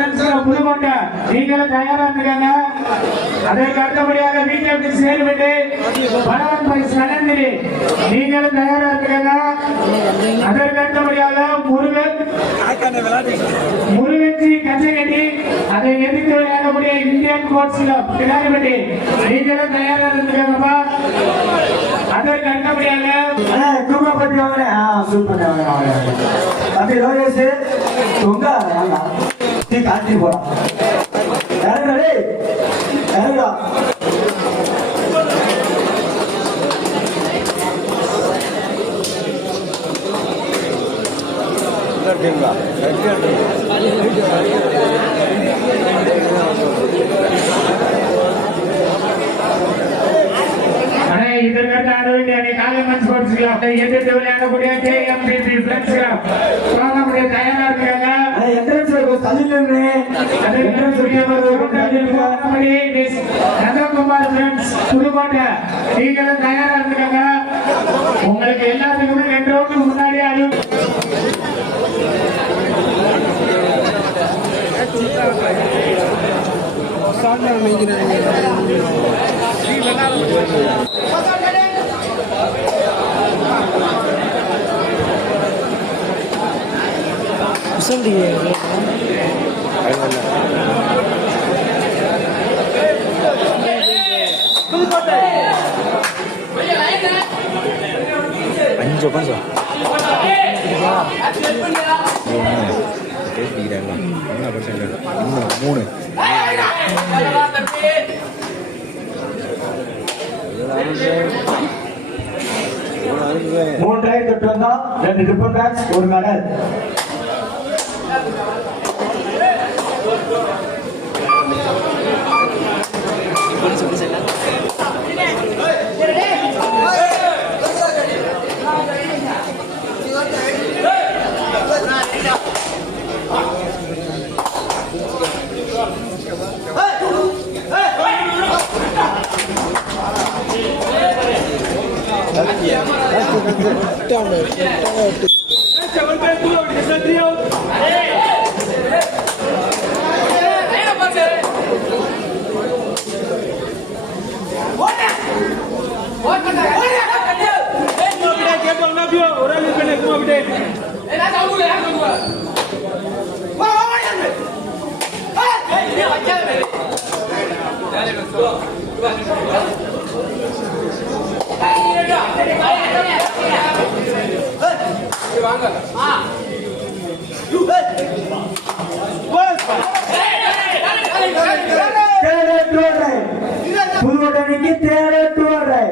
புதுக்கோட்டை நீங்களும் தயாரா இருக்காங்க அதற்கு அடுத்தபடியாக பிஜேபி சேர்விட்டு பலவன் பை சனந்திரி நீங்களும் தயாரா இருக்காங்க அதற்கு அடுத்தபடியாக முருகன் முருகன்ஜி கச்சகட்டி அதை எதிர்த்து விளையாடக்கூடிய இந்தியன் கோட்ஸ் கிளப் நீங்களும் தயாரா இருக்காங்கப்பா அதற்கு அடுத்தபடியாக தூக்கப்பட்டி வாங்க சூப்பர் வாங்க வாங்க தொங்க. நீ காட்டி போறான் இறங்குடா டேய். இறங்குடா. இதற்கடுத்து ஆட வேண்டிய அணி காளியம்மன் ஸ்போர்ட்ஸ் கிளப் எதிர்த்து விளையாடக்கூடிய கேஎம்பிபி கிளப் தயாரா இருக்காங்க. என்ட்ரன்ஸ் தள்ளி நின்று என்ட்ரன்ஸ் நந்தகுமார் ஃப்ரெண்ட்ஸ் புதுக்கோட்டை. நீங்களும் தயாரா இருக்காங்க உங்களுக்கு எல்லாத்துக்குமே ரெண்டு ரவுண்டுக்கு முன்னாடி அறிவு அஞ்சு பேசிக்கிறாங்க என்ன பிரச்சனை இன்னும் மூணு. மூணு ட்ரை தொட்டு வந்தா ரெண்டு ட்ரிபிள் பேட்ச் ஒரு மெடல் தேர்ட் புதுக்கோட்டை அணிக்கு தேர்ட் டூ ட்ரை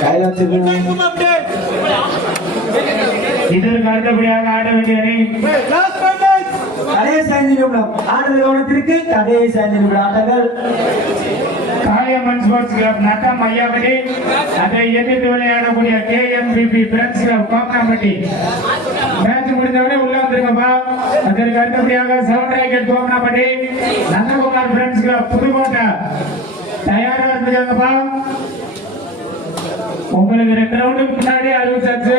கையில வச்சிருக்கேன் இதற்கு அடுத்தபடியாக ஆட வேண்டிய அணி நிமிடம் ஆனந்த கவனத்திற்கு ஐந்து நிமிடம் ஆட்டங்கள் காளியம்மன் ஸ்போர்ட்ஸ் கிளப் நட்டம் ஐயாபடி அதை எதிர்த்து விளையாடக்கூடிய KMPP friends club Komanampatti match முடிந்தவரை உள்ள வந்திருக்கப்பா அதற்கு அடுத்தபடியாக seven rocket Komanampatti Nandakumar friends club Pudukkottai. தயாரா இருந்துக்காங்கப்பா. உங்களுக்கு ரெண்டு ரவுண்டுக்கு முன்னாடி அறிவிச்சாச்சு.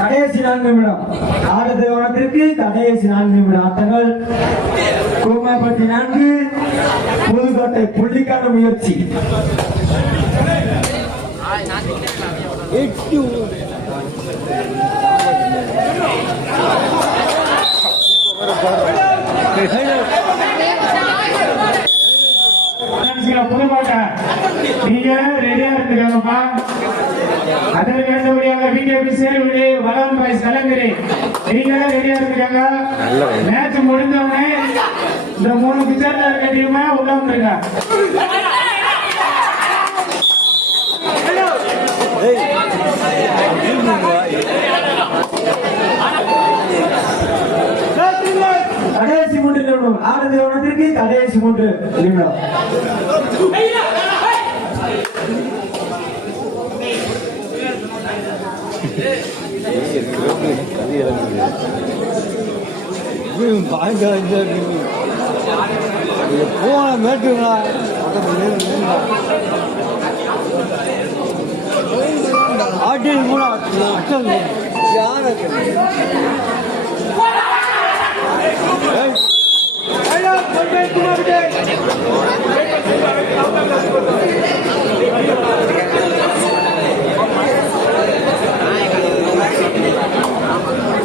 கடைசி நான்கு நிமிடம். ஆனந்த கவனத்திற்கு கடைசி நான்கு நிமிடம். ஆட்டங்கள் கோமாப்பட்டி நான்கு புதுக்கோட்டை புள்ளிக்கான முயற்சி. எட்டு புதுக்கோட்டை நீங்க ரெடியா இருந்துக்காங்கப்பா. அதற்கு அடுத்தபடியாக பிஜேபி சேர்விடு வள அதான் பாய் கலங்கரி நீங்களும் ரெடியா வேலை. மேட்ச் முடிஞ்சவனே இந்த மூணு பிச்சர்ல இருக்க டீமா உள்ள வந்துருங்க. கடைசி மூன்று நிமிடம். ஆனது கவனத்திற்கு கடைசி மூன்று நிமிடம். போன மேட்டுங்களா ஆட்டில் கூட அட்டம் யாரை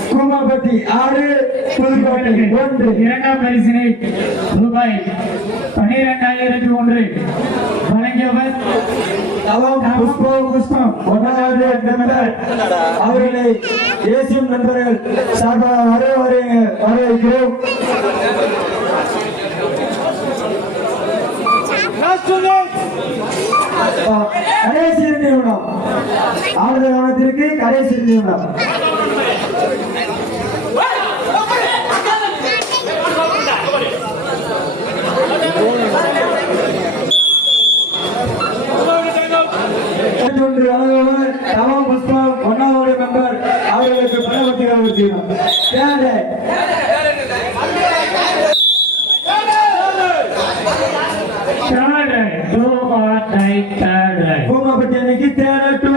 குமாபட்டி ஆறு புதுக்கோட்டை ஒன்று இரண்டாம் பரிசினை ரூபாய் பனிரெண்டாயிரத்தி ஒன்று வழங்கியவர் அவர்களை தேசியம் நண்பர்கள் சார்பாக வர வரவேற்கிறோம். கடைசி நிமிடம். கவனத்திற்கு கடைசி நிமிடம். பூமாப்பட்டி அன்னைக்கு தேவை டூ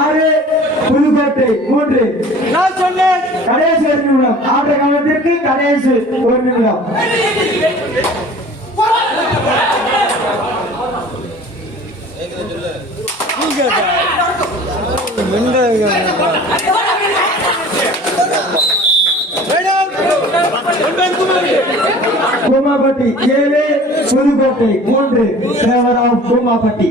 ஆறு புதுக்கோட்டை மூன்று. நான் சொன்னேன். கடைசி ஒரு நிமிடம். ஆறு கவனத்திற்கு கடைசி ஒரு நிமிடம். பூமாப்பட்டி ஏழு புதுக்கோட்டை மூன்று சேவராவ் பூமாப்பட்டி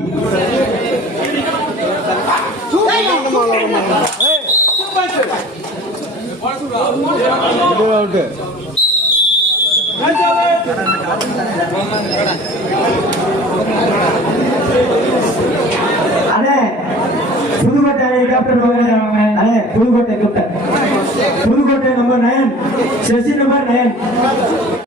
அவுட்டு அண்ணே புதுக்கோட்டை அணி அண்ணே Pudukkottai captain Pudukkottai number nine Sasi number nine